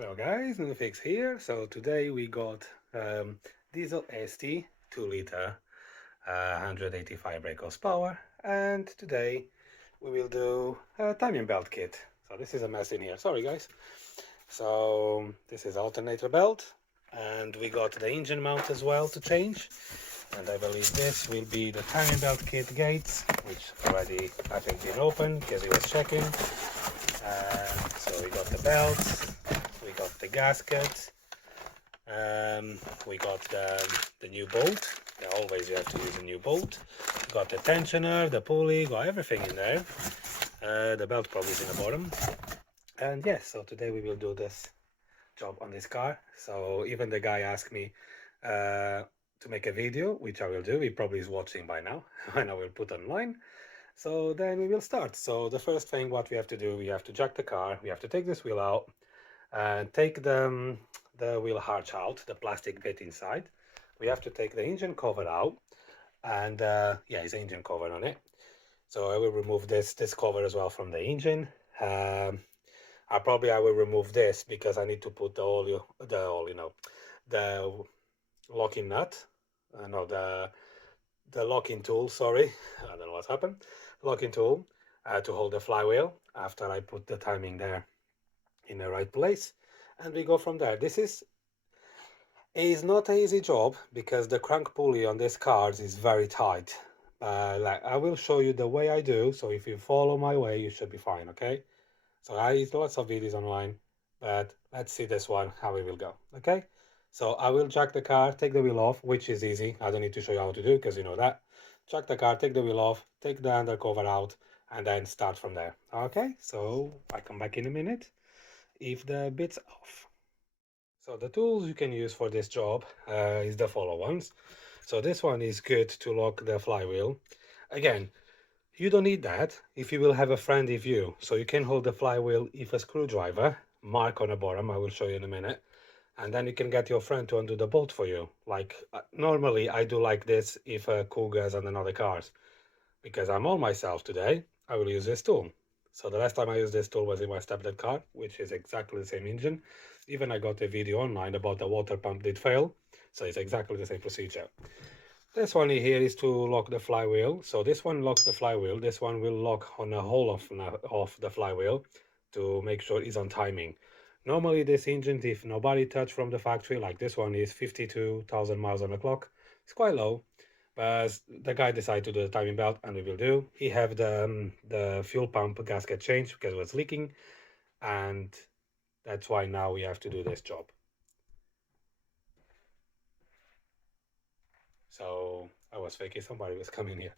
Hello guys, Fix here. So today we got diesel ST 2-liter 185 brake horsepower, and today we will do a timing belt kit. So this is a mess in here, sorry guys. So this is alternator belt, and we got the engine mount as well to change, and I believe this will be the timing belt kit gates, which already I think been open because it was checking. So we got the belts, we got the gasket, we got the new bolt. Always you have to use a new bolt. Got the tensioner, the pulley, got everything in there. The belt probably is in the bottom. And yes, so today we will do this job on this car. So even the guy asked me to make a video, which I will do. He probably is watching by now, and I will put online. So then we will start. So the first thing what we have to do, we have to jack the car, we have to take this wheel out and take the wheel arch out, the plastic bit inside. We have to take the engine cover out, and yeah, it's engine cover on it. So I will remove this cover as well from the engine. I will remove this because I need to put the locking nut, no, the locking tool, sorry, I don't know what's happened, locking tool to hold the flywheel after I put the timing there in the right place, and we go from there. This is not an easy job because the crank pulley on this cars is very tight. Like I will show you the way I do, so if you follow my way you should be fine, okay? So I use lots of videos online, but let's see this one how it will go, okay? So I will jack the car, take the wheel off, which is easy. I don't need to show you how to do because you know that. Jack the car, take the wheel off, take the undercover out, and then start from there. Okay, so I come back in a minute if the bit's off. So the tools you can use for this job is the follow ones. So this one is good to lock the flywheel. Again, you don't need that if you will have a friendly view. So you can hold the flywheel if a screwdriver, mark on the bottom, I will show you in a minute. And then you can get your friend to undo the bolt for you. Like normally I do like this if Cougars and another cars. Because I'm all myself today, I will use this tool. So the last time I used this tool was in my stepdad car, which is exactly the same engine. Even I got a video online about the water pump did fail, so it's exactly the same procedure. This one here is to lock the flywheel. So this one locks the flywheel. This one will lock on the whole of the flywheel to make sure it's on timing. Normally this engine, if nobody touched from the factory, like this one is 52,000 miles on the clock, it's quite low. But the guy decided to do the timing belt, and we will do. He have the fuel pump gasket changed because it was leaking, and that's why now we have to do this job. So I was thinking somebody was coming here.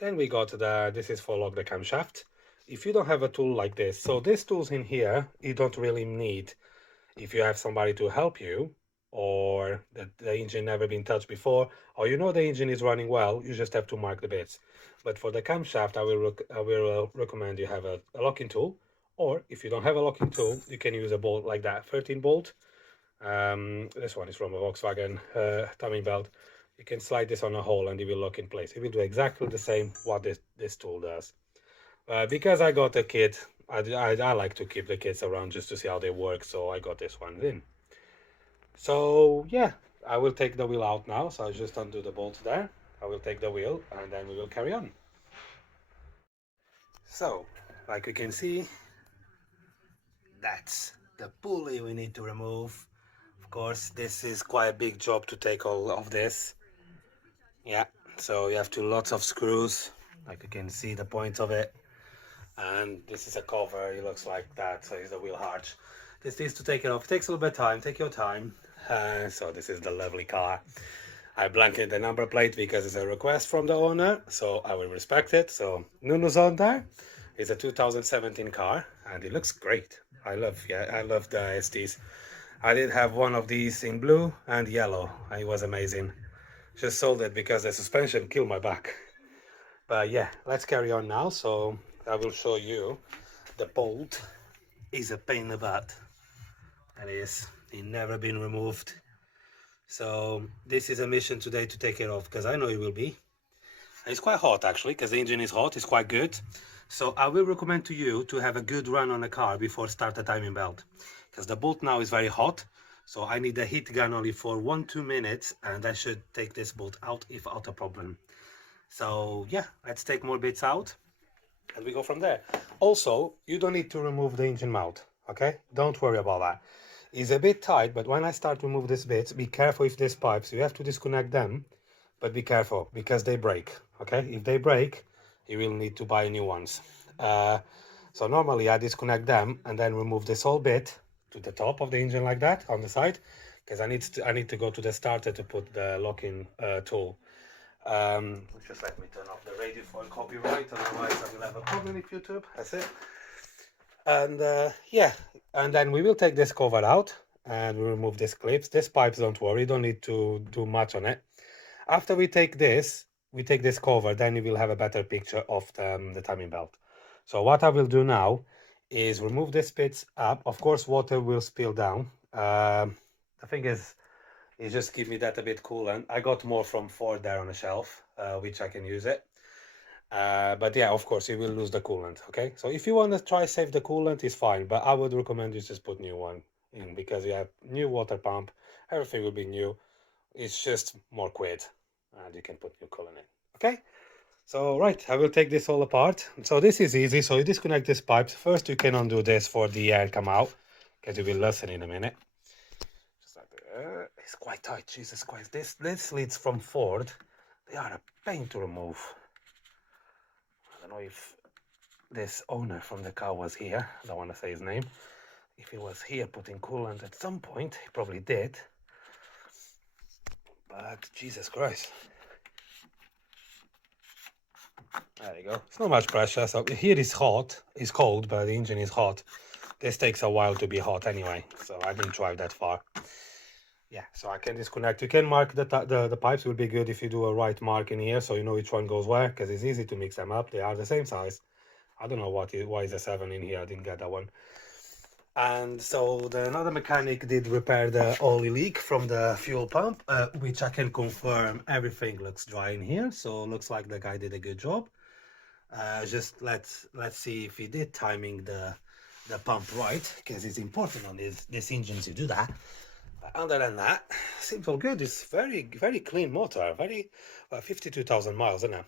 Then we got this is for lock the camshaft. If you don't have a tool like this, so these tools in here, you don't really need if you have somebody to help you, or the engine never been touched before, or you know the engine is running well, you just have to mark the bits. But for the camshaft, I will recommend you have a locking tool, or if you don't have a locking tool, you can use a bolt like that, 13 bolt. This one is from a Volkswagen timing belt. You can slide this on a hole and it will lock in place. It will do exactly the same what this tool does. Because I got a kit, I like to keep the kits around just to see how they work, so I got this one in. So yeah, I will take the wheel out now, so I'll just undo the bolt there. I will take the wheel and then we will carry on. So, like you can see, that's the pulley we need to remove. Of course, this is quite a big job to take all of this. Yeah, so you have to lots of screws, like you can see the point of it. And this is a cover, it looks like that, so it's the wheel arch. This needs to take it off, it takes a little bit of time, take your time. So this is the lovely car. I blanketed the number plate because it's a request from the owner, so I will respect it. So Nuno's on there. It's a 2017 car and it looks great. I love the STs. I did have one of these in blue and yellow. It was amazing. Just sold it because the suspension killed my back. But yeah, let's carry on now. So I will show you the bolt is a pain in the butt. That is, it never been removed. So this is a mission today to take it off because I know it will be. It's quite hot actually because the engine is hot, it's quite good. So I will recommend to you to have a good run on a car before start the timing belt, because the bolt now is very hot. So I need a heat gun only for 1-2 minutes, and I should take this bolt out if out a problem. So yeah, let's take more bits out and we go from there. Also, you don't need to remove the engine mount, okay? Don't worry about that. It's a bit tight, but when I start to remove these bits, be careful if these pipes, you have to disconnect them, but be careful because they break, okay? If they break, you will need to buy new ones. So normally I disconnect them and then remove this whole bit to the top of the engine like that on the side, because I need to go to the starter to put the locking tool. Just let me turn off the radio for copyright, otherwise I will have a problem with YouTube. That's it. And yeah, and then we will take this cover out and we remove these clips. These pipes, don't worry, don't need to do much on it. After we take this cover, then you will have a better picture of the timing belt. So what I will do now is remove the bits up. Of course, water will spill down. The thing is just give me that a bit coolant. I got more from Ford there on the shelf, which I can use it. But yeah, of course, you will lose the coolant, okay? So if you want to try save the coolant, it's fine, but I would recommend you just put new one in, because you have new water pump, everything will be new. It's just more quid, and you can put new coolant in, okay? So, right, I will take this all apart. So this is easy. So you disconnect these pipes. First, you can undo this for the air come out, because you will listen in a minute. Just like it's quite tight, Jesus Christ. This leads from Ford. They are a pain to remove. I don't know if this owner from the car was here. I don't want to say his name. If he was here putting coolant at some point, he probably did. But Jesus Christ. There you go. It's not much pressure. So here is hot. It's cold, but the engine is hot. This takes a while to be hot anyway, so I didn't drive that far. Yeah, so I can disconnect. You can mark the pipes. Will be good if you do a right mark in here, so you know which one goes where, because it's easy to mix them up. They are the same size. I don't know why is a 7 in here. I didn't get that one. And so another mechanic did repair the oil leak from the fuel pump, which I can confirm everything looks dry in here. So looks like the guy did a good job. Just let's see if he did timing the pump right, because it's important on this engine to do that. But other than that, seems all good. It's very clean motor, 52,000 miles, isn't it?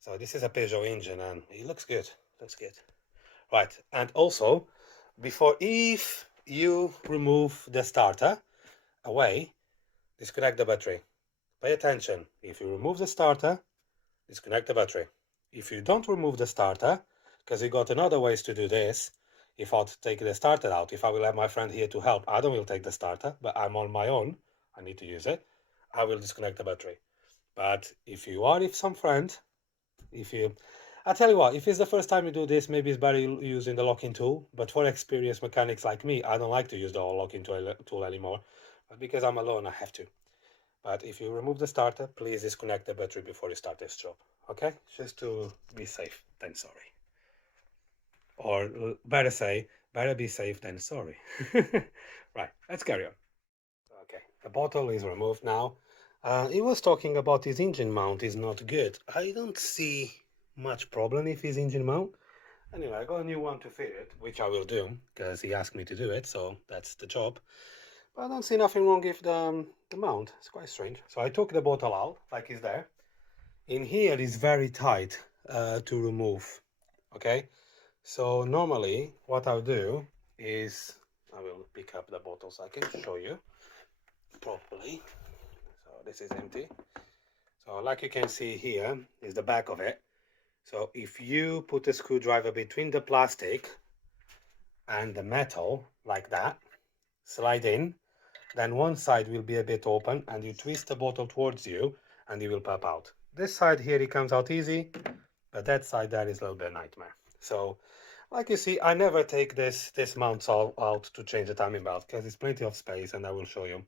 So this is a Peugeot engine and it looks good. Right, and also if you remove the starter away, disconnect the battery. Pay attention. If you remove the starter, disconnect the battery. If you don't remove the starter, because you got another ways to do this, if I'll take the starter out, if I will have my friend here to help, I don't will take the starter, but I'm on my own, I need to use it, I will disconnect the battery. But if you are with some friend, I tell you what, if it's the first time you do this, maybe it's better using the locking tool, but for experienced mechanics like me, I don't like to use the locking tool anymore, but because I'm alone, I have to. But if you remove the starter, please disconnect the battery before you start this job, okay? Just to be safe than sorry. Or better be safe than sorry. Right, let's carry on. Okay, the bottle is removed now. He was talking about his engine mount is not good. I don't see much problem if his engine mount. Anyway, I got a new one to fit it, which I will do, because he asked me to do it, so that's the job. But I don't see nothing wrong with the mount. It's quite strange. So I took the bottle out, like it's there. In here is very tight to remove, okay? So normally what I'll do is I will pick up the bottle so I can show you properly. So this is empty. So like you can see here is the back of it. So if you put a screwdriver between the plastic and the metal like that, slide in, then one side will be a bit open and you twist the bottle towards you and it will pop out. This side here it comes out easy, but that side there is a little bit nightmare. So like you see, I never take this mount out to change the timing belt because it's plenty of space and I will show you.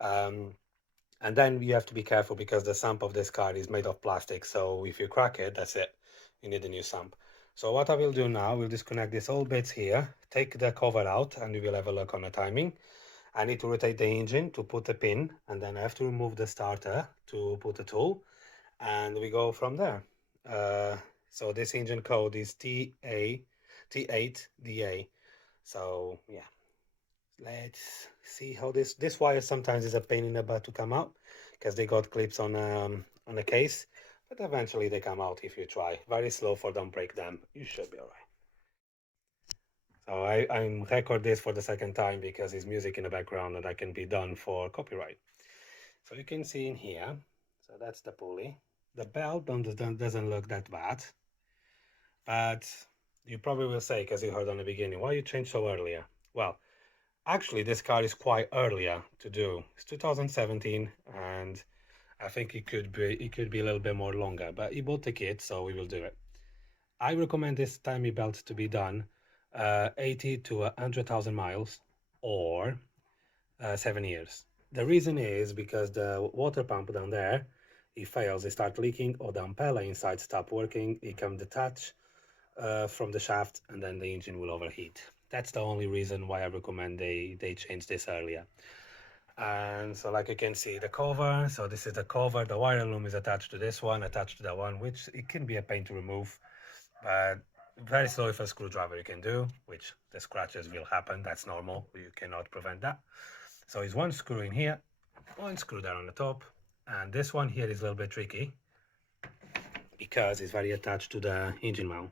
And then you have to be careful because the sump of this car is made of plastic. So if you crack it, that's it. You need a new sump. So what I will do now, we'll disconnect these old bits here, take the cover out and we will have a look on the timing. I need to rotate the engine to put a pin and then I have to remove the starter to put a tool and we go from there. So this engine code is T8DA. So yeah, let's see how this wire sometimes is a pain in the butt to come out because they got clips on the case, but eventually they come out if you try. Very slow for don't break them. You should be all right. So I'm record this for the second time because it's music in the background and I can be done for copyright. So you can see in here, so that's the pulley. The belt doesn't look that bad, but you probably will say, because you heard on the beginning, why you changed so earlier? Well, actually this car is quite earlier to do. It's 2017 and I think it could be a little bit more longer, but he bought the kit, so we will do it. I recommend this timing belt to be done 80 to 100,000 miles or 7 years. The reason is because the water pump down there, it fails, it starts leaking, or the impeller inside stop working, it can detach from the shaft, and then the engine will overheat. That's the only reason why I recommend they change this earlier. And so like you can see the cover, so this is the cover, the wire loom is attached to this one, attached to that one, which it can be a pain to remove, but very slow if a screwdriver you can do, which the scratches will happen, that's normal, you cannot prevent that. So it's one screw in here, one screw there on the top, and this one here is a little bit tricky because it's very attached to the engine mount.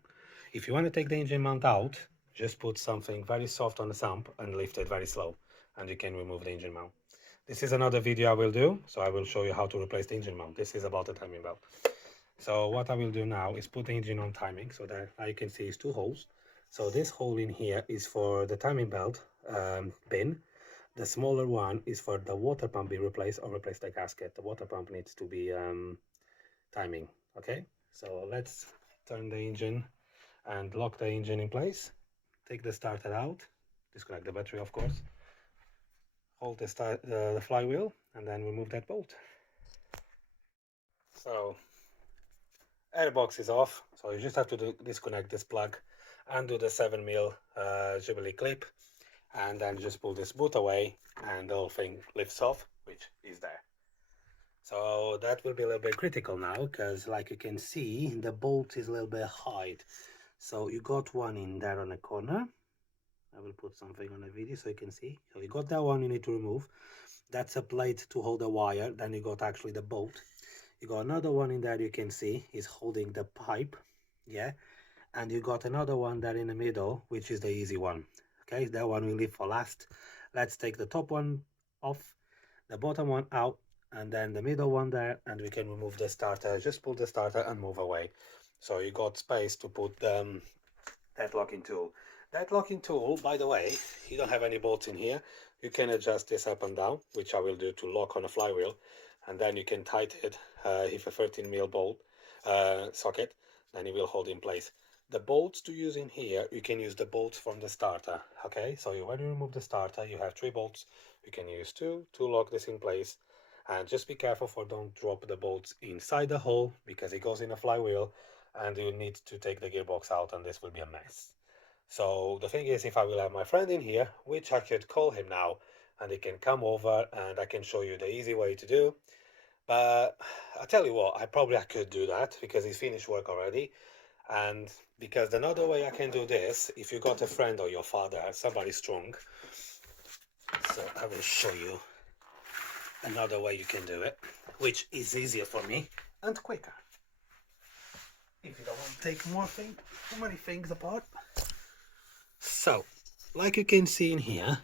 If you want to take the engine mount out, just put something very soft on the sump and lift it very slow, and you can remove the engine mount. This is another video I will do, so I will show you how to replace the engine mount. This is about the timing belt. So what I will do now is put the engine on timing, so that you can see is two holes. So this hole in here is for the timing belt pin. The smaller one is for the water pump be replaced or replace the gasket. The water pump needs to be timing. Okay, so let's turn the engine and lock the engine in place. Take the starter out, disconnect the battery of course, hold the flywheel, and then remove that bolt. So airbox is off, so you just have to disconnect this plug, undo the 7mm Jubilee clip, and then just pull this boot away and the whole thing lifts off, which is there. So that will be a little bit critical now, because like you can see, the bolt is a little bit high. So you got one in there on the corner. I will put something on the video so you can see. So you got that one you need to remove. That's a plate to hold the wire. Then you got actually the bolt. You got another one in there you can see is holding the pipe. Yeah. And you got another one there in the middle, which is the easy one. Okay, that one we leave for last. Let's take the top one off, the bottom one out, and then the middle one there, and we can remove the starter. Just pull the starter and move away. So you got space to put that locking tool. That locking tool, by the way, you don't have any bolts in here. You can adjust this up and down, which I will do to lock on a flywheel, and then you can tighten it if a 13mm bolt socket, then it will hold in place. The bolts to use in here, you can use the bolts from the starter. Okay, so when you remove the starter, you have 3 bolts. You can use 2 to lock this in place, and just be careful for don't drop the bolts inside the hole because it goes in a flywheel and you need to take the gearbox out and this will be a mess. So the thing is, if I will have my friend in here, which I could call him now, and he can come over and I can show you the easy way to do. But I tell you what, I could do that because he's finished work already. And because another way I can do this, if you got a friend or your father, somebody strong, so I will show you another way you can do it, which is easier for me and quicker. If you don't want to take too many things apart. So, like you can see in here,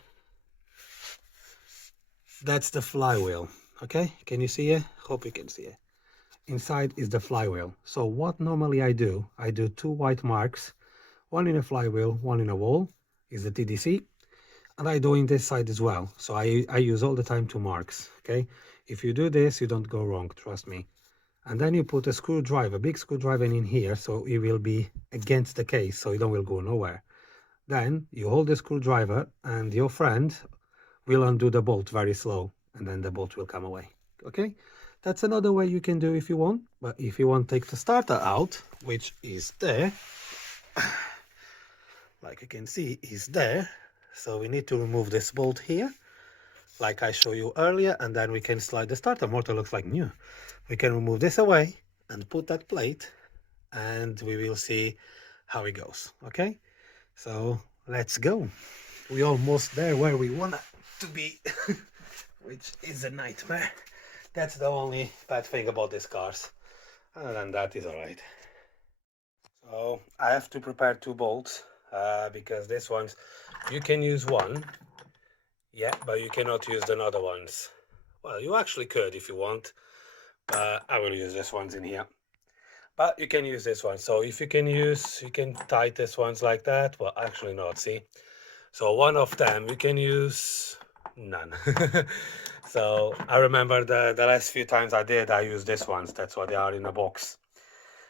that's the flywheel. Okay, can you see it? Hope you can see it. Inside is the flywheel. So what normally I do 2 white marks, one in a flywheel, one in a wall, is the TDC, and I do in this side as well. So I use all the time 2 marks. Okay, if you do this, you don't go wrong, trust me. And then you put a screwdriver, big screwdriver in here, so it will be against the case, so it don't will go nowhere. Then you hold the screwdriver and your friend will undo the bolt very slow, and then the bolt will come away. Okay, that's another way you can do if you want. But if you want to take the starter out, which is there, like you can see is there, so we need to remove this bolt here like I showed you earlier, and then we can slide the starter. Motor looks like new. We can remove this away and put that plate and we will see how it goes. Okay, so let's go. We're almost there where we want to be, which is a nightmare. That's the only bad thing about these cars. Other than that, is alright. So I have to prepare 2 bolts because this ones you can use one, yeah, but you cannot use the other ones. Well, you actually could if you want, but I will use this ones in here. But you can use this one. So if you can tie this ones like that. Well, actually not, see? So one of them you can use none. So I remember the last few times I used this ones. That's what they are in a box.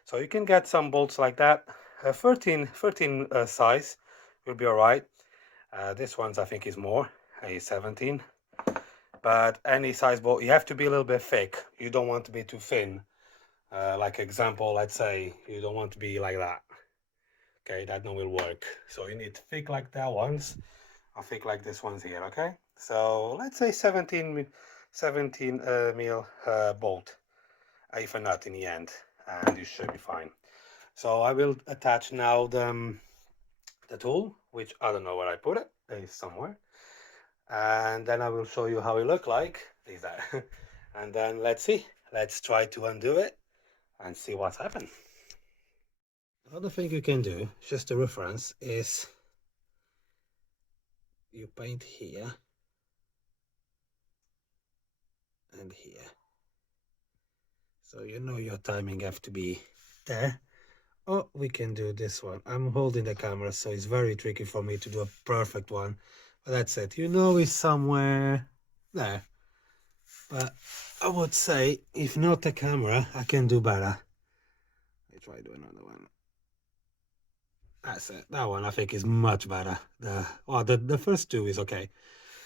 So you can get some bolts like that. 13 size will be all right. This one's I think is more, a 17. But any size bolt, you have to be a little bit thick. You don't want to be too thin. Like example, let's say you don't want to be like that. Okay, that no will work. So you need thick like that ones, or thick like this ones here. Okay, so let's say 17 mil bolt, if a nut in the end, and you should be fine. So I will attach now the tool, which I don't know where I put it. It is somewhere, and then I will show you how it look like. Is that? And then let's see. Let's try to undo it and see what's happened. The other thing you can do, just a reference, is you paint here and here. So you know your timing have to be there. Or we can do this one. I'm holding the camera, so it's very tricky for me to do a perfect one. But that's it. You know it's somewhere there. But I would say, if not the camera, I can do better. I try to do another one. That's it. That one I think is much better. The first two is okay.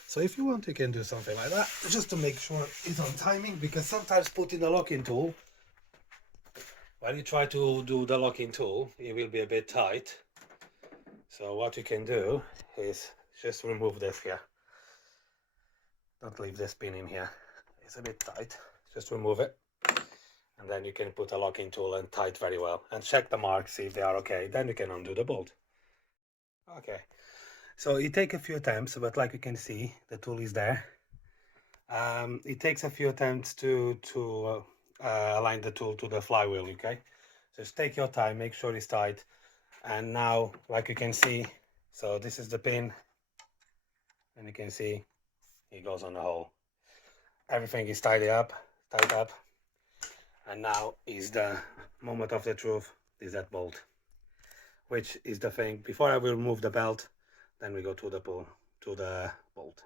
So if you want, you can do something like that, just to make sure it's on timing, because sometimes putting the locking tool, when you try to do the locking tool, it will be a bit tight. So what you can do is just remove this here. Don't leave this pin in here. It's a bit tight. Just remove it. And then you can put a locking tool and tie it very well. And check the marks, see if they are okay. Then you can undo the bolt. Okay. So it takes a few attempts, but like you can see, the tool is there. It takes a few attempts to align the tool to the flywheel, okay? Just take your time, make sure it's tight. And now, like you can see, so this is the pin, and you can see it goes on the hole. Everything is tied up, and now is the moment of the truth, is that bolt, which is the thing. Before I will remove the belt, then we go to the bolt.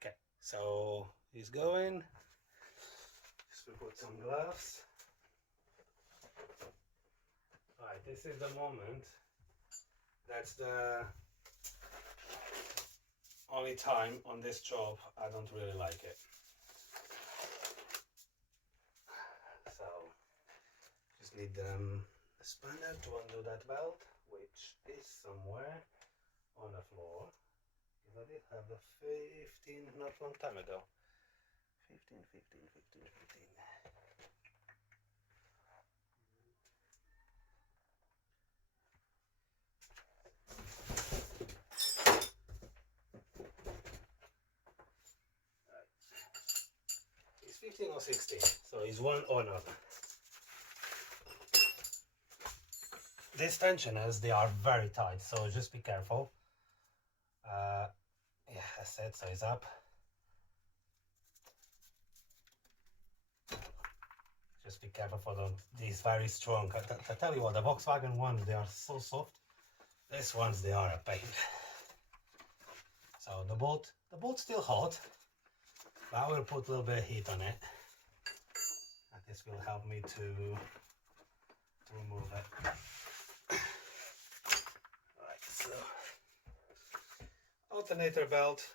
Okay, so he's going. Just to put some gloves. Right, this is the moment. That's the only time on this job I don't really like it. So just need a spanner to undo that belt, which is somewhere on the floor. Because I did have the 15 not long time ago. 15. It's 15 or 16, so it's one or another. These tensioners, they are very tight, so just be careful. Yeah, I said, so it's up. Just be careful for these very strong. I tell you what, the Volkswagen ones, they are so soft. These ones, they are a pain. So the bolt's still hot, but I will put a little bit of heat on it. And this will help me to remove it. Right, so alternator belt,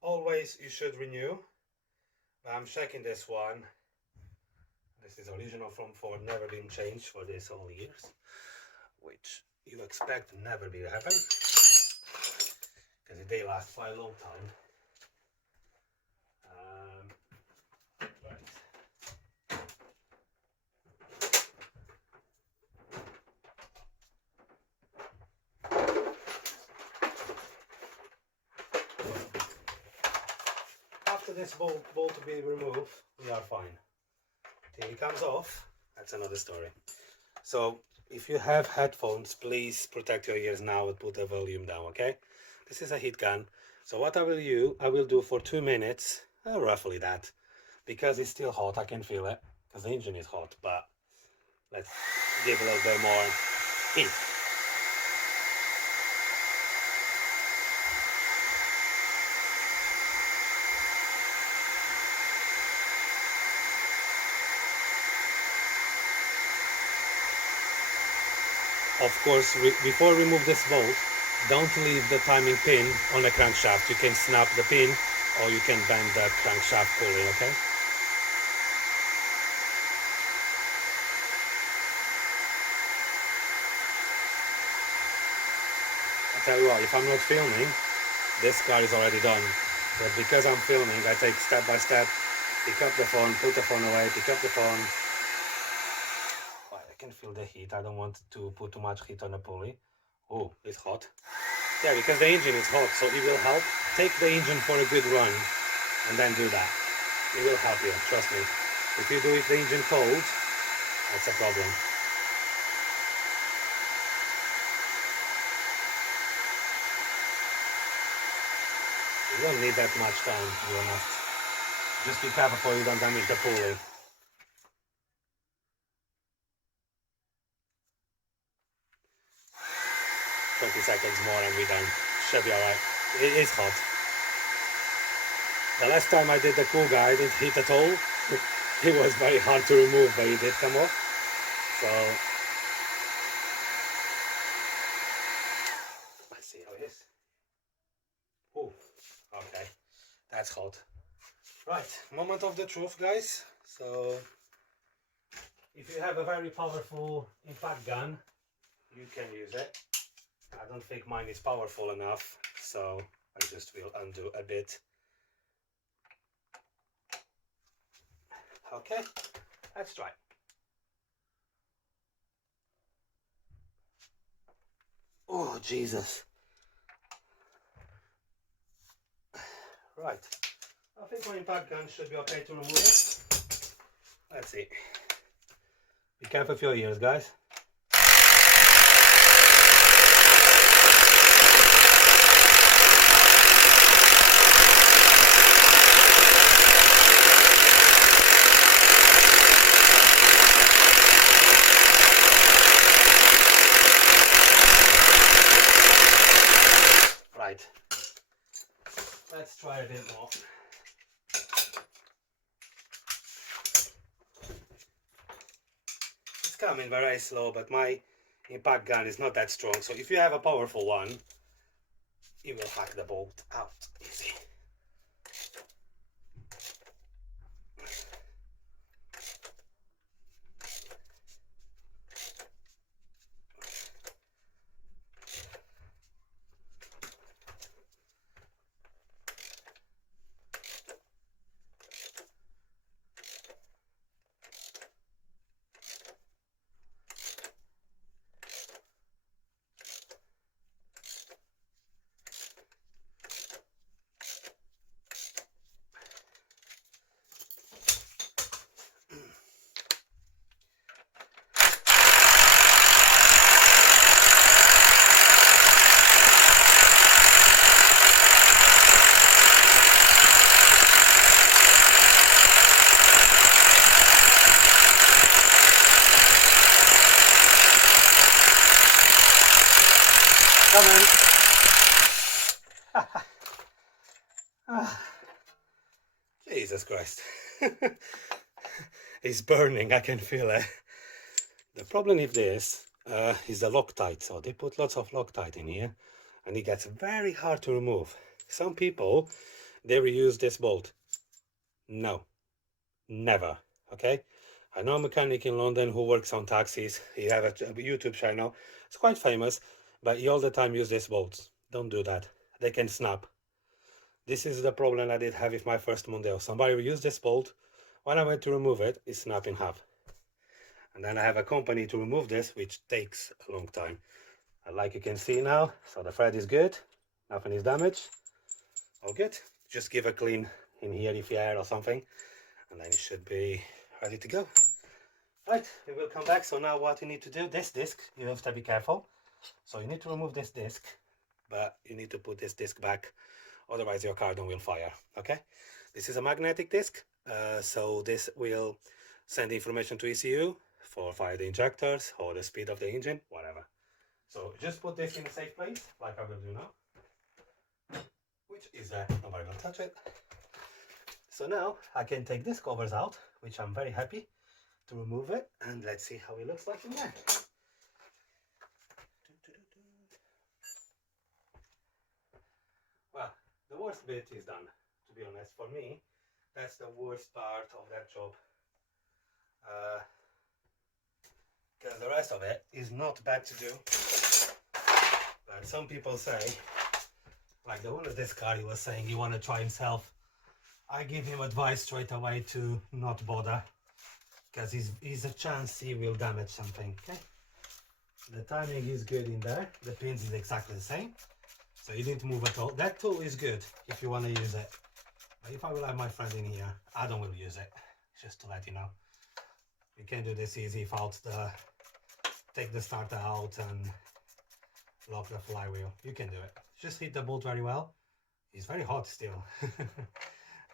always you should renew. But I'm checking this one. This is original from Ford, never been changed for this all years, which you expect never be happen, because they last for a long time. Right. this bolt to be removed, we are fine. Till it comes off, that's another story. So if you have headphones, please protect your ears now and put the volume down, okay? This is a heat gun. So what I will do for 2 minutes, roughly that, because it's still hot. I can feel it because the engine is hot, but let's give a little bit more heat. Of course, before remove this bolt, don't leave the timing pin on the crankshaft. You can snap the pin or you can bend the crankshaft pulley, okay? I tell you what, if I'm not filming, this car is already done. But because I'm filming, I take step by step, pick up the phone, put the phone away, pick up the phone. I can feel the heat. I don't want to put too much heat on the pulley. Oh, it's hot. Yeah, because the engine is hot, so it will help. Take the engine for a good run and then do that. It will help you, trust me. If you do it the engine cold, that's a problem. You don't need that much time, to be honest. Just be careful so you don't damage the pulley. Seconds more and we're done. Should be alright. It is hot. The last time I did the cool guy, I didn't heat at all. It was very hard to remove, but it did come off. So let's see how it is. Oh, okay. That's hot. Right, moment of the truth, guys. So if you have a very powerful impact gun, you can use it. I don't think mine is powerful enough, so I just will undo a bit. Okay, let's try. Oh, Jesus. Right, I think my impact gun should be okay to remove it. Let's see. Be careful with your ears, guys. Let's try a bit more. It's coming very slow, but my impact gun is not that strong, so if you have a powerful one, it will hack the bolt out easy. Come on. Jesus Christ. It's burning, I can feel it. The problem with this is the Loctite. So they put lots of Loctite in here and it gets very hard to remove. Some people, they reuse this bolt. No, never, okay? I know a mechanic in London who works on taxis. He has a YouTube channel. It's quite famous, but he all the time uses this bolts. Don't do that. They can snap. This is the problem I did have with my first Mondeo. Somebody used this bolt. When I went to remove it, it snapped in half. And then I have a company to remove this, which takes a long time. Like you can see now, so the thread is good. Nothing is damaged. All good. Just give a clean in here if you air or something, and then it should be ready to go. Right, we will come back. So now what you need to do, this disc, you have to be careful. So you need to remove this disc, but you need to put this disc back, otherwise your cardon will fire, okay? This is a magnetic disc, so this will send information to ECU for fire the injectors or the speed of the engine, whatever. So just put this in a safe place, like I will do now, which is there, nobody will touch it. So now I can take this covers out, which I'm very happy to remove it, and let's see how it looks like in there. Well, the worst bit is done, to be honest. For me, that's the worst part of that job, because the rest of it is not bad to do. But some people say, like the owner of this car, he was saying he want to try himself. I give him advice straight away to not bother, because he's a chance he will damage something. Okay, the timing is good in there, the pins is exactly the same, so you didn't move at all. That tool is good if you want to use it, but if I will have my friend in here, I don't will use it, just to let you know. You can do this easy without take the starter out and lock the flywheel. You can do it, just hit the bolt very well. It's very hot still.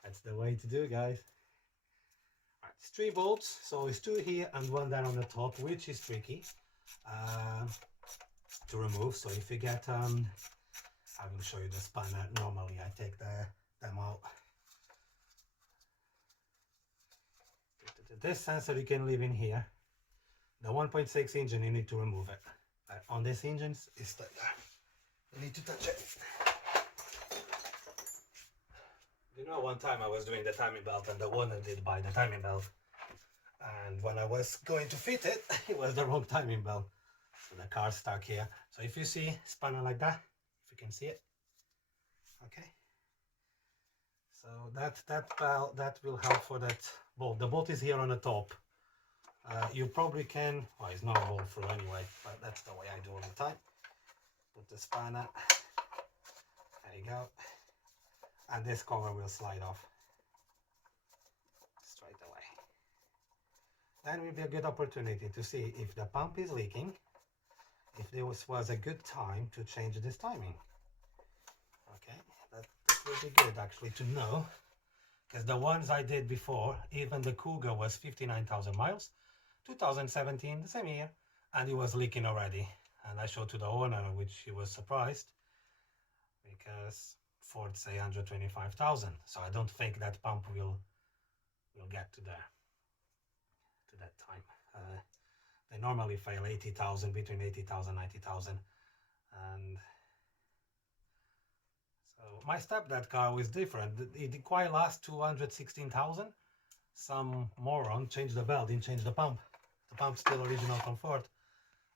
That's the way to do it, guys. Right, it's 3 bolts, so it's 2 here and 1 down on the top, which is tricky to remove. So if you get, I will show you the spanner. Normally I take them out. This sensor you can leave in here. The 1.6 engine, you need to remove it. On this engine, it's like that. You need to touch it. You know, one time I was doing the timing belt and the owner did buy the timing belt, and when I was going to fit it, it was the wrong timing belt, so the car's stuck here. So if you see spanner like that, if you can see it, okay, so that belt, that will help for that bolt. The bolt is here on the top. You probably can, well, it's not a bolt through anyway, but that's the way I do all the time. Put the spanner, there you go, and this cover will slide off straight away. Then will be a good opportunity to see if the pump is leaking, if there was a good time to change this timing. Okay, that will be good actually to know, because the ones I did before, even the Cougar was 59,000 miles, 2017, the same year, and it was leaking already. And I showed to the owner, which he was surprised, because Ford say 125,000, so I don't think that pump will get to that time. They normally fail 80,000, between 80,000 90,000, and so my stepdad car was different. It did quite last 216,000. Some moron changed the belt, didn't change the pump. The pump's still original from Ford.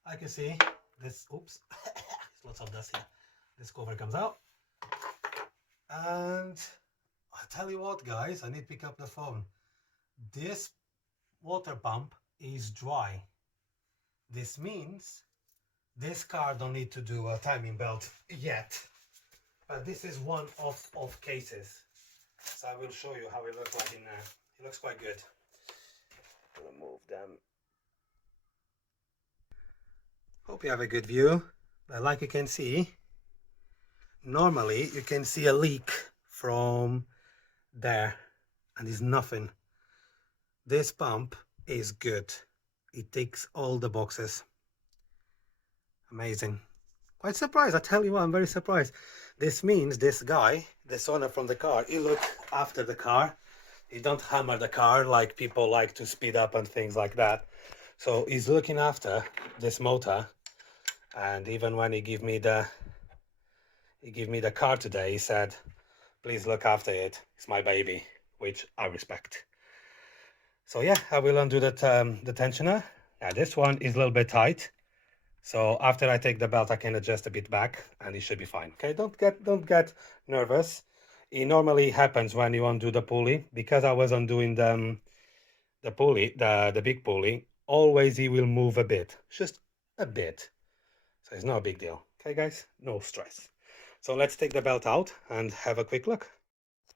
I can see this. Oops, there's lots of dust here. This cover comes out. And I tell you what, guys, I need to pick up the phone. This water pump is dry. This means this car don't need to do a timing belt yet, but this is one of cases. So I will show you how it looks like in there. It looks quite good. Remove them. Hope you have a good view. But like you can see, normally you can see a leak from there, and it's nothing. This pump is good. It ticks all the boxes. Amazing. Quite surprised, I tell you what, I'm very surprised. This means this guy, this owner from the car, he look after the car. He don't hammer the car like people like to speed up and things like that. So he's looking after this motor. And even when he gave me the car today, he said, please look after it. It's my baby, which I respect. So yeah, I will undo that the tensioner. Yeah, this one is a little bit tight. So after I take the belt, I can adjust a bit back and it should be fine. Okay, don't get nervous. It normally happens when you undo the pulley. Because I was undoing the pulley, the big pulley, always he will move a bit, just a bit. So it's not a big deal. Okay, guys, no stress. So let's take the belt out and have a quick look.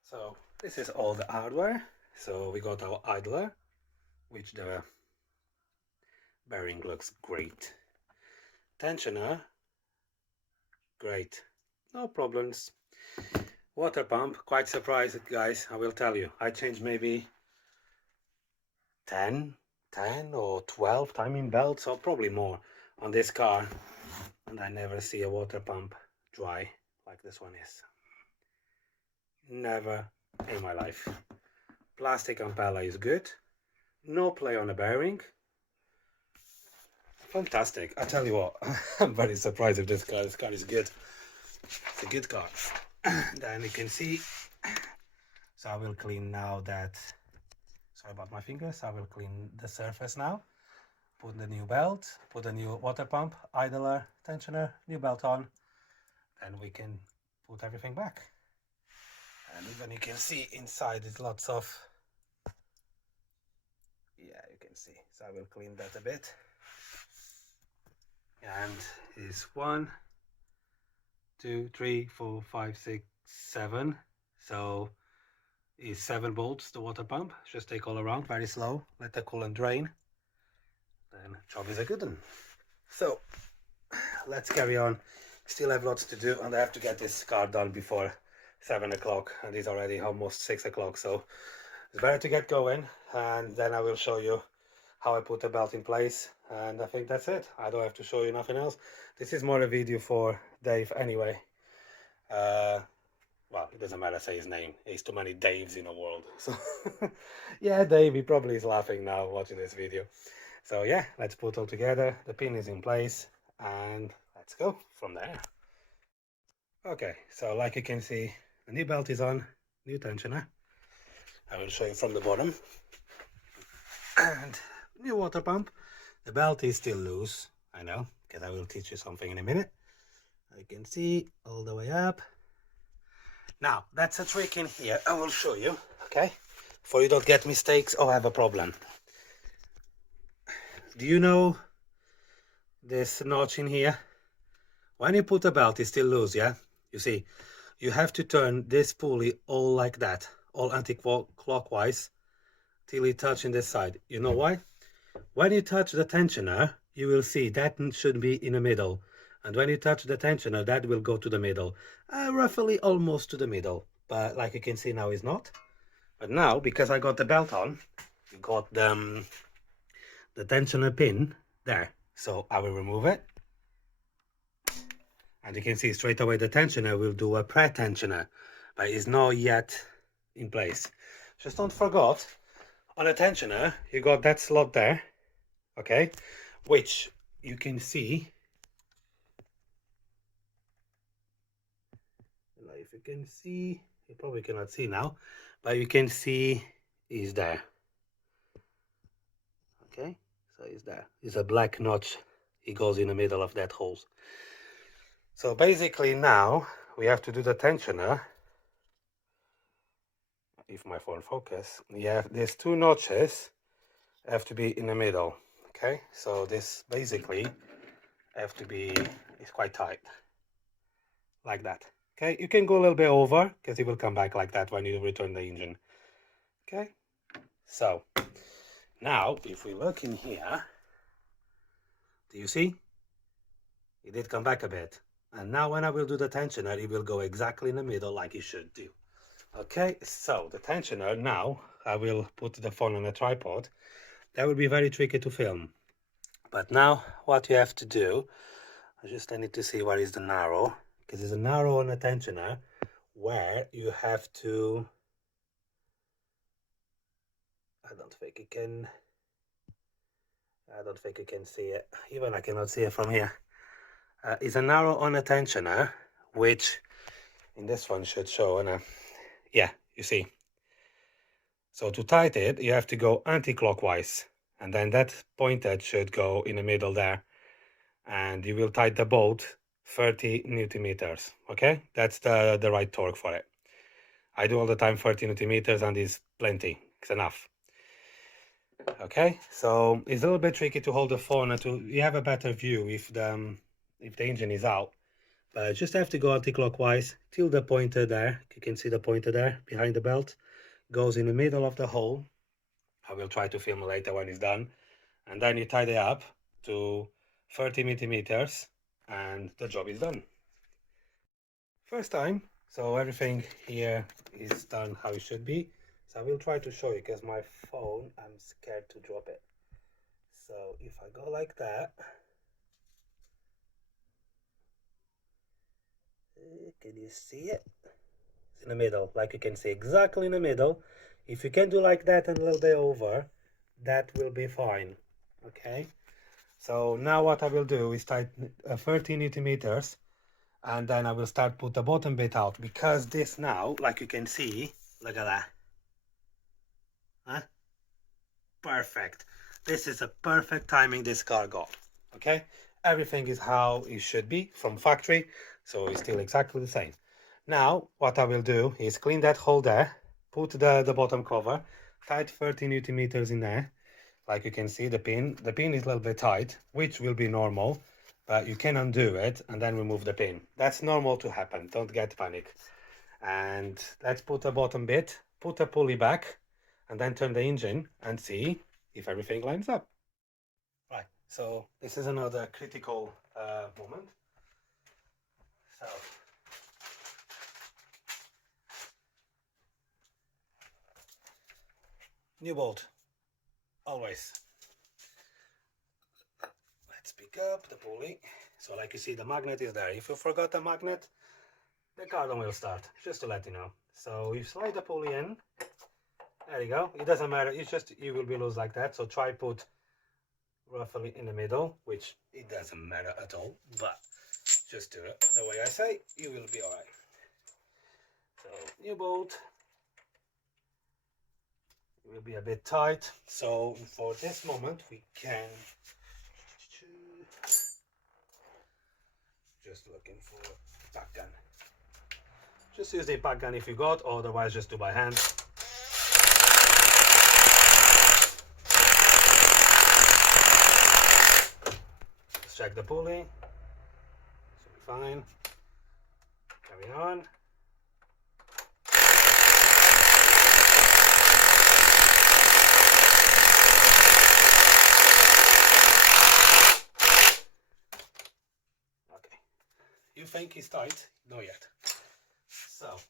So This is all the hardware. So we got our idler, which the bearing looks great. Tensioner, great, no problems. Water pump, quite surprised guys, I will tell you. I changed maybe 10 or 12 timing belts, or probably more, on this car, and I never see a water pump dry like this one is. Never in my life. Plastic impeller is good. No play on the bearing. Fantastic. I tell you what, I'm very surprised if this car is good. It's a good car. Then you can see, so I will clean now that, sorry about my fingers, I will clean the surface now. Put the new belt, put the new water pump, idler, tensioner, new belt on, and we can put everything back. And even you can see inside is lots of, yeah, you can see. So I will clean that a bit. And is 1, 2, 3, 4, 5, 6, 7. So is 7 bolts the water pump. Just take all around, very slow. Let the coolant drain. Then job is a good one. So let's carry on. Still have lots to do, and I have to get this car done before 7 o'clock, and it's already almost 6 o'clock. So it's better to get going, and then I will show you how I put the belt in place, and I think that's it. I don't have to show you nothing else. This is more a video for Dave anyway. Well, it doesn't matter say his name. There's too many Daves in the world. So yeah, Dave, he probably is laughing now watching this video. So yeah, let's put it all together. The pin is in place, and let's go from there. Okay, so like you can see, the new belt is on, new tensioner. I will show you from the bottom. And new water pump. The belt is still loose, I know, because I will teach you something in a minute. You can see all the way up. Now, that's a trick in here. I will show you, okay? For you don't get mistakes or have a problem. Do you know this notch in here? When you put a belt, it's still loose, yeah? You see, you have to turn this pulley all like that, all anti-clockwise, till it touches this side. You know why? When you touch the tensioner, you will see that should be in the middle. And when you touch the tensioner, that will go to the middle. Roughly almost to the middle. But like you can see now, it's not. But now, because I got the belt on, you got the tensioner pin there. So I will remove it. And you can see straight away the tensioner will do a pre-tensioner. But it's not yet in place. Just don't forget, on a tensioner, you got that slot there. Okay, which you can see, if you can see, you probably cannot see now, but you can see is there. Okay, so it's there. It's a black notch. It goes in the middle of that hole. So basically now we have to do the tensioner. If my phone focus, yeah, these 2 notches have to be in the middle. Okay, so this basically have to be, it's quite tight, like that. Okay, you can go a little bit over, because it will come back like that when you return the engine. Okay, so now if we look in here, do you see? It did come back a bit. And now when I will do the tensioner, it will go exactly in the middle like it should do. Okay, so the tensioner, now I will put the phone on a tripod. That would be very tricky to film. But now what you have to do, I need to see where is the narrow, because there's a narrow on the tensioner where you have to, I don't think you can see it. Even I cannot see it from here. It's a narrow on a tensioner, which in this one should show, and yeah, you see. So to tighten it, you have to go anti-clockwise, and then that pointed should go in the middle there, and you will tighten the bolt 30 Newton meters. Okay, that's the right torque for it. I do all the time 30 Newton meters, and it's plenty. It's enough. Okay, so it's a little bit tricky to hold the phone and you have a better view if the engine is out. But just have to go anti-clockwise till the pointer there. You can see the pointer there behind the belt. goes in the middle of the hole. I will try to film later when it's done. And then you tidy up to 30 millimeters and the job is done. First time, so everything here is done how it should be. So I will try to show you because my phone, I'm scared to drop it. So if I go like that, can you see it? It's in the middle, like you can see exactly in the middle. If you can do like that and a little bit over, that will be fine. Okay, so now what I will do is tie 30 Newton meters, and then I will start put the bottom bit out, because this now, like you can see, look at that. Huh? Perfect. This is a perfect timing this car got. Okay, everything is how it should be from factory, so it's still exactly the same. Now what I will do is clean that hole there, put the bottom cover, tight 30 Newton meters in there. Like you can see, the pin is a little bit tight, which will be normal, but you can undo it and then remove the pin. That's normal to happen, don't get panic. And let's put the bottom bit, put a pulley back, and then turn the engine and see if everything lines up. Right, so this is another critical moment. So new bolt, always. Let's pick up the pulley. So like you see, the magnet is there. If you forgot the magnet, the car don't will start, just to let you know. So you slide the pulley in, there you go. It doesn't matter, it's just you will be loose like that, so try put roughly in the middle, which it doesn't matter at all, but just do it the way I say, you will be alright. So new bolt, it will be a bit tight, so for this moment we can just looking for back gun. Just use the back gun if you got, or otherwise just do by hand. Let's check the pulley. Should be fine. Carry on. Okay. You think it's tight? Not yet. So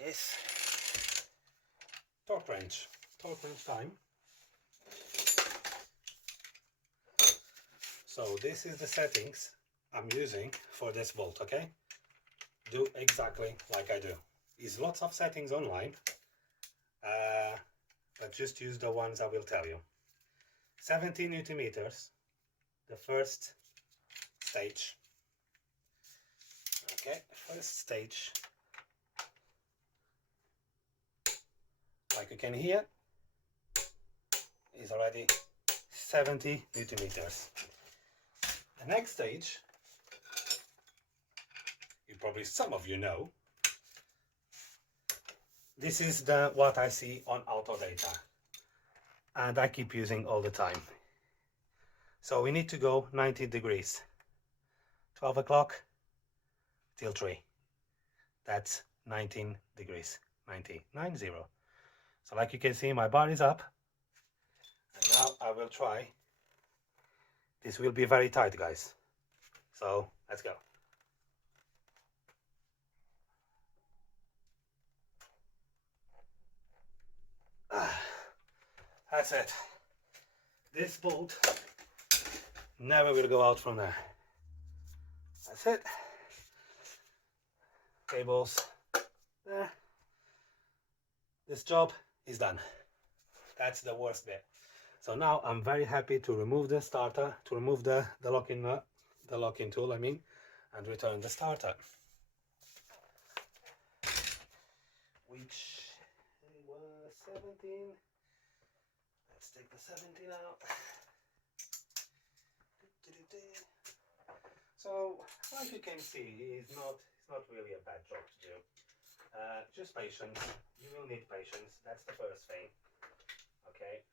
yes. Torque wrench time. So this is the settings I'm using for this bolt, okay? Do exactly like I do. There's lots of settings online, but just use the ones I will tell you. 17 Newton meters, the first stage. Okay, first stage. Like you can hear, is already 70 Newton meters. The next stage, some of you know, this is what I see on auto data, and I keep using all the time. So we need to go 90 degrees, 12 o'clock till 3. That's 19 degrees, 90. So like you can see, my bar is up, and now I will try. This will be very tight, guys. So let's go. That's it. This bolt never will go out from there. That's it. Cables there. This job is done. That's the worst bit. So now I'm very happy to remove the starter, to remove the locking nut, the locking tool I mean, and return the starter, which was 17. Let's take the 17 out. So like you can see, it's not really a bad job to do. Just patience. You will need patience. That's the first thing. Okay.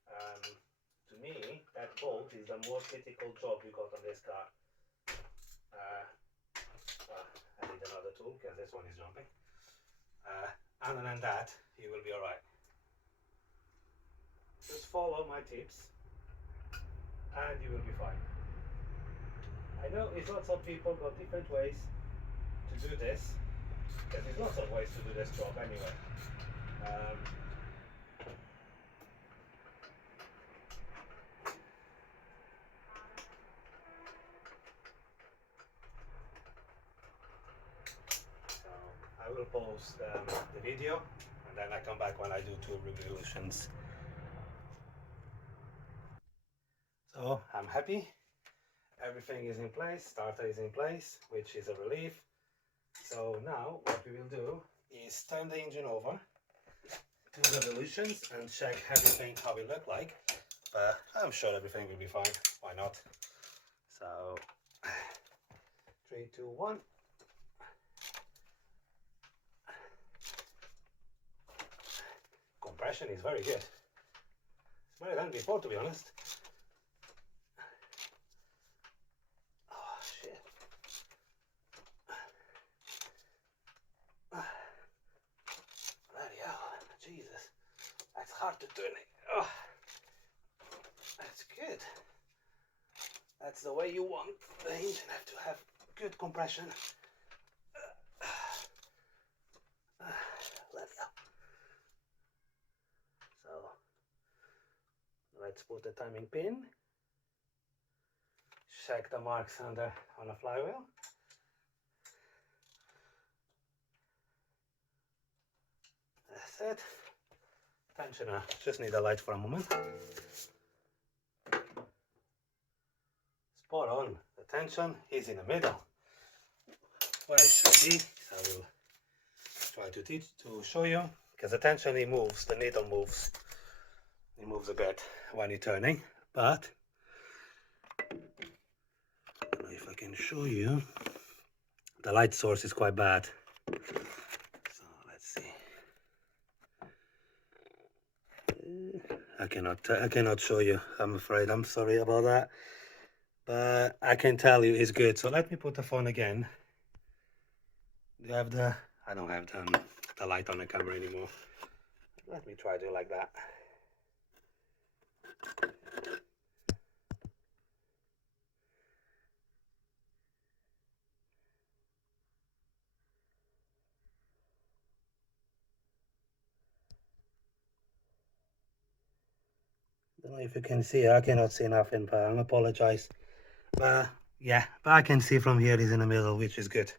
To me, that bolt is the more critical job you got on this car. I need another tool because this one is jumping. Other than that, you will be alright. Just follow my tips and you will be fine. I know it's lots of people got different ways to do this, because there's lots of ways to do this job anyway. So I will post the video and then I come back when I do 2 revolutions. So I'm happy. Everything is in place, starter is in place, which is a relief. So now what we will do is turn the engine over, 2 revolutions, and check everything how it look like. But I'm sure everything will be fine. Why not? So 3, 2, 1. Compression is very good. It's better than before, to be honest. Oh shit. Bloody hell, Jesus. That's hard to turn it. Oh. That's good. That's the way you want the engine have to have good compression. Bloody hell. So let's put the timing pin. Check the marks on the flywheel. That's it. Tensioner. Just need a light for a moment. Spot on. The tension is in the middle, where it should be. So I will try to show you, because the tension, it moves, the needle moves. It moves a bit when you're turning, but I don't know if I can show you. The light source is quite bad. So let's see. I cannot show you, I'm afraid. I'm sorry about that. But I can tell you it's good. So let me put the phone again. Do you have the... I don't have the light on the camera anymore. Let me try to do like that. Don't know if you can see. I cannot see nothing, but I apologize. But yeah, but I can see from here is in the middle, which is good.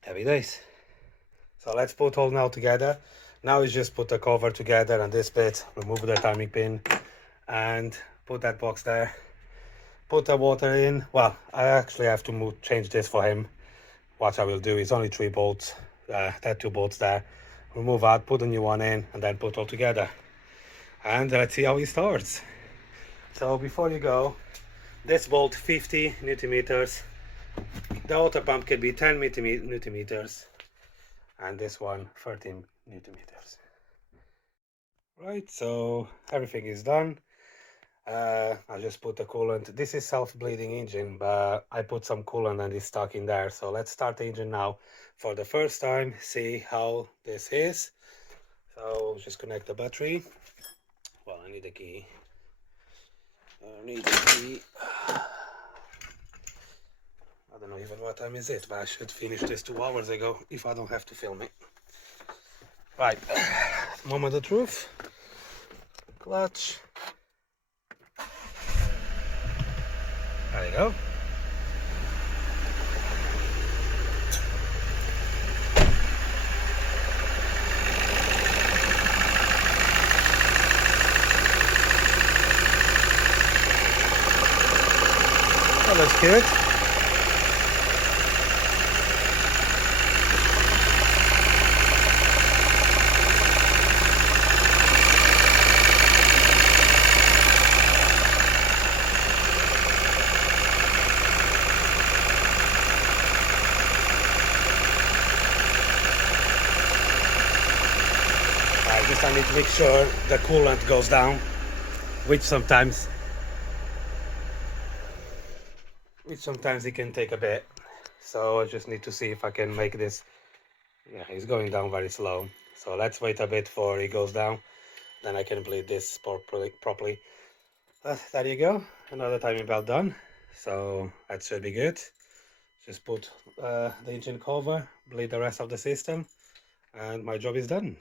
Happy days. So let's put all now together. Now is just put the cover together and this bit, remove the timing pin and put that box there. Put the water in. Well, I actually have to change this for him. What I will do is only 3 bolts. There are 2 bolts there. Remove out, put a new one in and then put all together. And let's see how it starts. So before you go, this bolt 50 Newton meters. The water pump can be 10 Newton meters. And this one 13 Newton meters. Right, so everything is done. I just put the coolant. This is self-bleeding engine, but I put some coolant and it's stuck in there. So let's start the engine now for the first time, see how this is. So just connect the battery. Well, I need a key. I don't know even what time is it, but I should finish this 2 hours ago if I don't have to film it. Right, moment of truth. Clutch. There you go. That looks good. I need to make sure the coolant goes down, which sometimes it can take a bit. So I just need to see if I can make this Yeah, it's going down very slow. So let's wait a bit for it goes down. Then I can bleed this properly. There you go. Another timing belt done. So that should be good. Just put the engine cover, bleed the rest of the system, and my job is done.